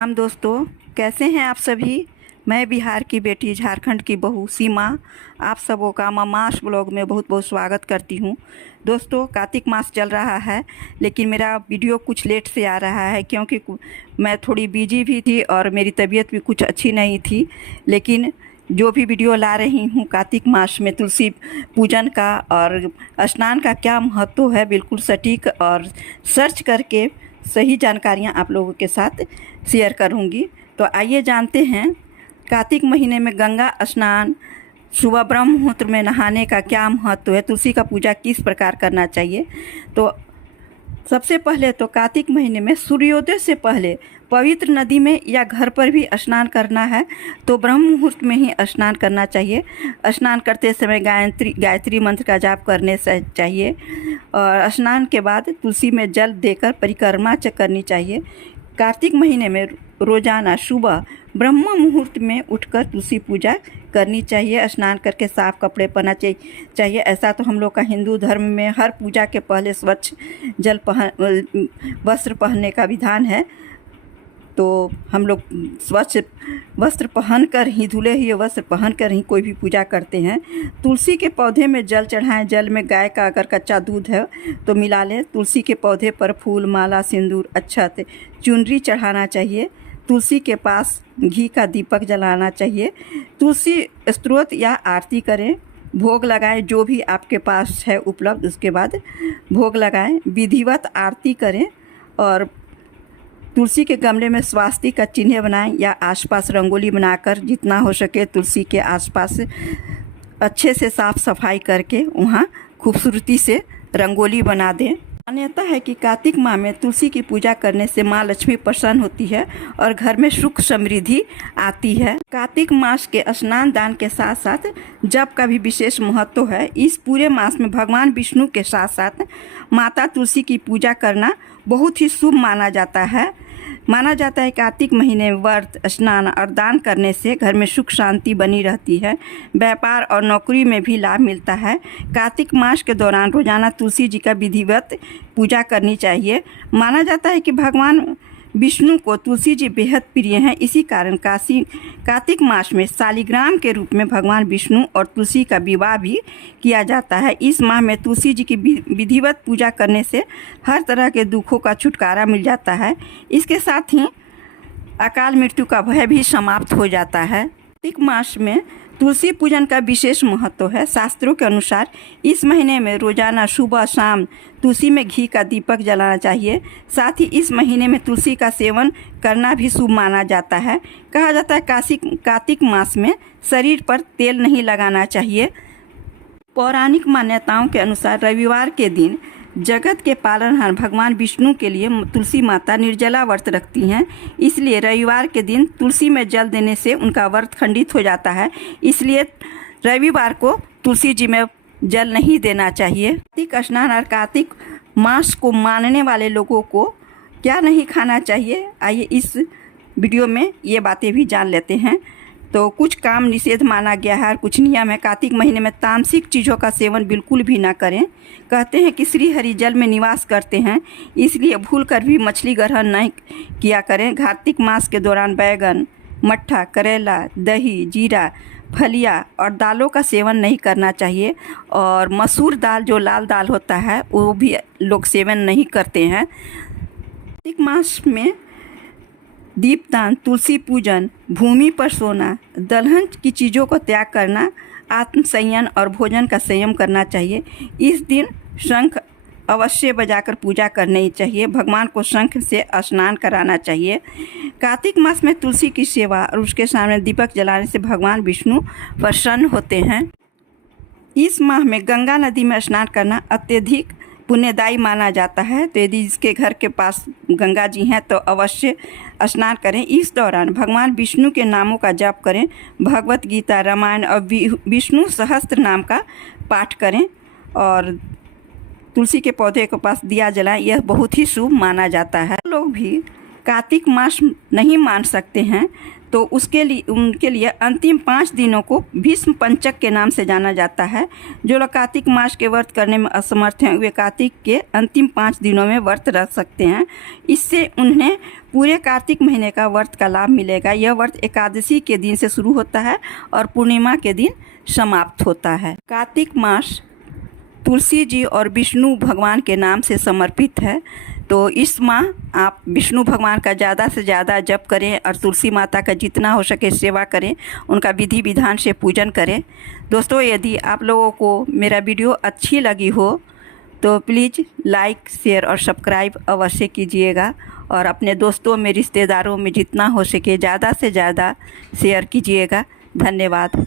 हम दोस्तों, कैसे हैं आप सभी। मैं बिहार की बेटी, झारखंड की बहू सीमा आप सबों का मास ब्लॉग में बहुत बहुत स्वागत करती हूं। दोस्तों, कार्तिक मास चल रहा है, लेकिन मेरा वीडियो कुछ लेट से आ रहा है क्योंकि मैं थोड़ी बिजी भी थी और मेरी तबीयत भी कुछ अच्छी नहीं थी। लेकिन जो भी वीडियो ला रही हूँ कार्तिक मास में तुलसी पूजन का और स्नान का क्या महत्व है, बिल्कुल सटीक और सर्च करके सही जानकारियाँ आप लोगों के साथ शेयर करूँगी। तो आइए जानते हैं कार्तिक महीने में गंगा स्नान, सुबह ब्रह्म मुहूर्त में नहाने का क्या महत्व है, तुलसी का पूजा किस प्रकार करना चाहिए। तो सबसे पहले तो कार्तिक महीने में सूर्योदय से पहले पवित्र नदी में या घर पर भी स्नान करना है तो ब्रह्म मुहूर्त में ही स्नान करना चाहिए। स्नान करते समय गायत्री मंत्र का जाप करने से चाहिए और स्नान के बाद तुलसी में जल देकर परिक्रमा करनी चाहिए। कार्तिक महीने में रोजाना सुबह ब्रह्म मुहूर्त में उठकर तुलसी पूजा करनी चाहिए। स्नान करके साफ कपड़े पहनना चाहिए। ऐसा तो हम लोग का हिंदू धर्म में हर पूजा के पहले स्वच्छ वस्त्र पहनने का विधान है। तो हम लोग स्वच्छ वस्त्र पहनकर ही, धुले हुए वस्त्र पहनकर ही कोई भी पूजा करते हैं। तुलसी के पौधे में जल चढ़ाएं। जल में गाय का अगर कच्चा दूध है तो मिला लें। तुलसी के पौधे पर फूल, माला, सिंदूर, अक्षत, चुनरी चढ़ाना चाहिए। तुलसी के पास घी का दीपक जलाना चाहिए। तुलसी स्तोत्र या आरती करें। भोग लगाएं, जो भी आपके पास है उपलब्ध उसके बाद भोग लगाएं। विधिवत आरती करें और तुलसी के गमले में स्वास्तिक का चिन्ह बनाएं या आसपास रंगोली बनाकर जितना हो सके तुलसी के आसपास अच्छे से साफ सफाई करके वहाँ खूबसूरती से रंगोली बना दें। मान्यता है कि कार्तिक माह में तुलसी की पूजा करने से माँ लक्ष्मी प्रसन्न होती है और घर में सुख समृद्धि आती है। कार्तिक मास के स्नान दान के साथ साथ जप का भी विशेष महत्व है। इस पूरे मास में भगवान विष्णु के साथ साथ माता तुलसी की पूजा करना बहुत ही शुभ माना जाता है। कार्तिक महीने में व्रत, स्नान और दान करने से घर में सुख शांति बनी रहती है। व्यापार और नौकरी में भी लाभ मिलता है। कार्तिक मास के दौरान रोजाना तुलसी जी का विधिवत पूजा करनी चाहिए। माना जाता है कि भगवान विष्णु को तुलसी जी बेहद प्रिय हैं। इसी कारण कार्तिक मास में शालिग्राम के रूप में भगवान विष्णु और तुलसी का विवाह भी किया जाता है। इस माह में तुलसी जी की विधिवत पूजा करने से हर तरह के दुखों का छुटकारा मिल जाता है। इसके साथ ही अकाल मृत्यु का भय भी समाप्त हो जाता है। कार्तिक मास में तुलसी पूजन का विशेष महत्व है। शास्त्रों के अनुसार इस महीने में रोजाना सुबह शाम तुलसी में घी का दीपक जलाना चाहिए। साथ ही इस महीने में तुलसी का सेवन करना भी शुभ माना जाता है। कहा जाता है कार्तिक मास में शरीर पर तेल नहीं लगाना चाहिए। पौराणिक मान्यताओं के अनुसार रविवार के दिन जगत के पालनहार भगवान विष्णु के लिए तुलसी माता निर्जला व्रत रखती हैं। इसलिए रविवार के दिन तुलसी में जल देने से उनका व्रत खंडित हो जाता है। इसलिए रविवार को तुलसी जी में जल नहीं देना चाहिए। कार्तिक स्नान और कार्तिक मास को मानने वाले लोगों को क्या नहीं खाना चाहिए, आइए इस वीडियो में ये बातें भी जान लेते हैं। तो कुछ काम निषेध माना गया है और कुछ नियम है। कार्तिक महीने में तामसिक चीज़ों का सेवन बिल्कुल भी ना करें। कहते हैं कि श्री हरि जल में निवास करते हैं, इसलिए भूल कर भी मछली ग्रहण नहीं किया करें। कार्तिक मास के दौरान बैगन, मट्ठा, करेला, दही, जीरा, फलिया और दालों का सेवन नहीं करना चाहिए। और मसूर दाल, जो लाल दाल होता है, वो भी लोग सेवन नहीं करते हैं। कार्तिक मास में दीपदान, तुलसी पूजन, भूमि पर सोना, दलहन की चीज़ों को त्याग करना, आत्म संयम और भोजन का संयम करना चाहिए। इस दिन शंख अवश्य बजाकर पूजा करनी चाहिए। भगवान को शंख से स्नान कराना चाहिए। कार्तिक मास में तुलसी की सेवा और उसके सामने दीपक जलाने से भगवान विष्णु प्रसन्न होते हैं। इस माह में गंगा नदी में स्नान करना अत्यधिक पुण्यदायी माना जाता है। तो यदि जिसके घर के पास गंगा जी हैं तो अवश्य स्नान करें। इस दौरान भगवान विष्णु के नामों का जप करें। भगवत गीता, रामायण और विष्णु सहस्त्र नाम का पाठ करें और तुलसी के पौधे के पास दिया जलाएं। यह बहुत ही शुभ माना जाता है। लोग भी कार्तिक मास नहीं मान सकते हैं तो उनके लिए अंतिम 5 दिनों को भीष्म पंचक के नाम से जाना जाता है। जो लोग कार्तिक मास के व्रत करने में असमर्थ हैं वे कार्तिक के अंतिम 5 दिनों में व्रत रख सकते हैं। इससे उन्हें पूरे कार्तिक महीने का व्रत का लाभ मिलेगा। यह व्रत एकादशी के दिन से शुरू होता है और पूर्णिमा के दिन समाप्त होता है। कार्तिक मास तुलसी जी और विष्णु भगवान के नाम से समर्पित है। तो इस माह आप विष्णु भगवान का ज़्यादा से ज़्यादा जप करें और तुलसी माता का जितना हो सके सेवा करें, उनका विधि विधान से पूजन करें। दोस्तों, यदि आप लोगों को मेरा वीडियो अच्छी लगी हो तो प्लीज़ लाइक, शेयर और सब्सक्राइब अवश्य कीजिएगा और अपने दोस्तों में, रिश्तेदारों में जितना हो सके ज़्यादा से ज़्यादा शेयर कीजिएगा। धन्यवाद।